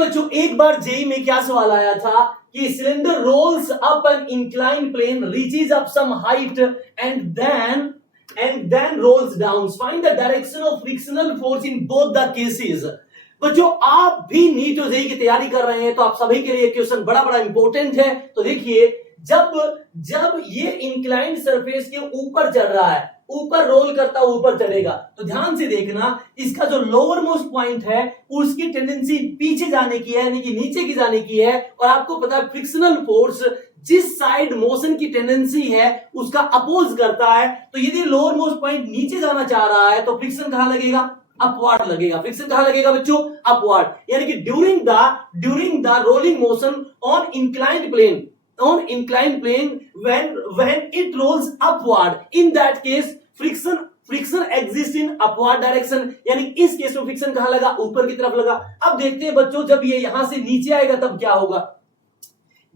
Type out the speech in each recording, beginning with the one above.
बच्चों एक बार जेई में क्या सवाल आया था कि cylinder rolls up an incline plane, reaches up some height and then rolls down, find the direction of frictional force in both the cases. बच्चों आप भी नीट और जेई की तैयारी कर रहे हैं तो आप सभी के लिए क्वेश्चन बड़ा बड़ा इंपॉर्टेंट है। तो देखिए जब ये इंक्लाइंड सरफेस के ऊपर चढ़ रहा है, ऊपर रोल करता ऊपर चढ़ेगा, तो ध्यान से देखना इसका जो लोअर मोस्ट पॉइंट है उसकी टेंडेंसी पीछे जाने की है, यानी कि नीचे की जाने की है। और आपको पता है फ्रिक्शनल फोर्स जिस साइड मोशन की टेंडेंसी है उसका अपोज करता है। तो यदि लोअर मोस्ट पॉइंट नीचे जाना चाह रहा है तो फ्रिक्शन कहां लगेगा? अपवार्ड लगेगा। फ्रिक्शन कहां लगेगा बच्चों? अपवार्ड, यानी कि during the rolling motion on inclined plane when it rolls upward, in that case friction exists in upward direction, यानी इस केस में फ्रिक्शन कहां लगा? ऊपर की तरफ लगा। अब देखते हैं बच्चों जब ये यहां से नीचे आएगा तब क्या होगा।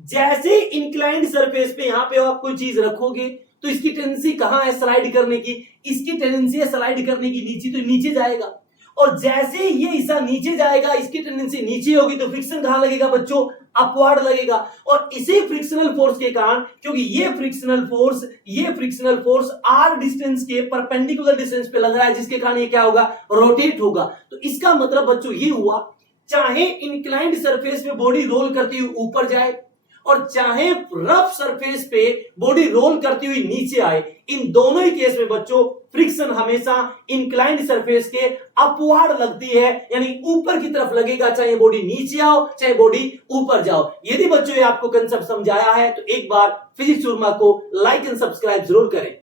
जैसे इंक्लाइंड सरफेस पे यहां पे आप कोई चीज रखोगे तो इसकी टेंडेंसी कहां है? स्लाइड करने की। इसकी टेंडेंसी है स्लाइड करने की नीचे, तो नीचे जाएगा। और जैसे ये हिस्सा नीचे जाएगा इसकी टेंडेंसी नीचे होगी, तो फ्रिक्शन कहां लगेगा बच्चों? अपवार्ड लगेगा। और इसी फ्रिक्शनल फोर्स के कारण, क्योंकि ये फ्रिक्शनल फोर्स आर डिस्टेंस के परपेंडिकुलर डिस्टेंस पे लग रहा है, जिसके कारण ये क्या होगा? रोटेट होगा। तो इसका मतलब बच्चों ये हुआ, चाहे इंक्लाइंड सरफेस पे बॉडी रोल करती हुई ऊपर जाए और चाहे रफ सरफेस पे बॉडी रोल करती हुई नीचे आए, इन दोनों ही केस में बच्चों फ्रिक्शन हमेशा इंक्लाइंड सरफेस के अपवार्ड लगती है, यानी ऊपर की तरफ लगेगा, चाहे बॉडी नीचे आओ चाहे बॉडी ऊपर जाओ। यदि बच्चों ये आपको कंसेप्ट समझाया है तो एक बार फिजिक्स सुरमा को लाइक एंड सब्सक्राइब जरूर करें।